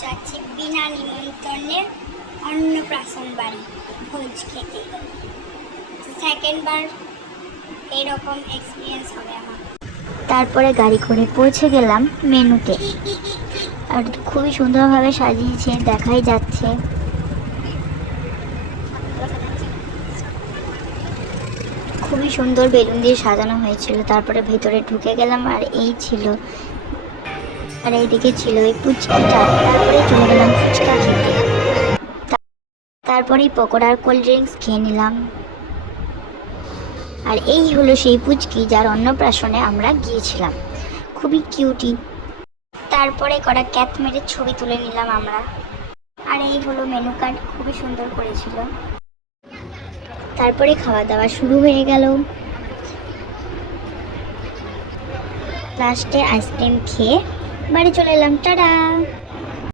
যাচ্ছি বিনা নিমন্ত্রণে অন্নপ্রাশন বাড়ি ভোজ খেতে। সেকেন্ড বার এরকম এক্সপিরিয়েন্স হবে আমার। তারপরে গাড়ি করে পৌঁছে গেলাম মেনুতে, আর খুবই সুন্দরভাবে সাজিয়েছে, দেখাই যাচ্ছে। খুবই সুন্দর বেলুন দিয়ে সাজানো হয়েছিল। তারপরে ভেতরে ঢুকে গেলাম, আর এইদিকে ছিল এই ফুচকাটা। তারপরে চলে গেলাম ফুচকা খেতে। তারপরেই পকোড়া আর কোল্ড ড্রিঙ্কস খেয়ে নিলাম। আর এই হলো সেই পুচকি যার অন্নপ্রাশনে আমরা গিয়েছিলাম, খুবই কিউটি। তারপরে করা ক্যাথ মেরে ছবি তুলে নিলাম আমরা। আর এই হলো মেনু কার্ড, খুবই সুন্দর করেছিল। তারপরে খাওয়া দাওয়া শুরু হয়ে গেল। লাস্টে আইসক্রিম খেয়ে বাড়ি চলে এলাম। টাটা।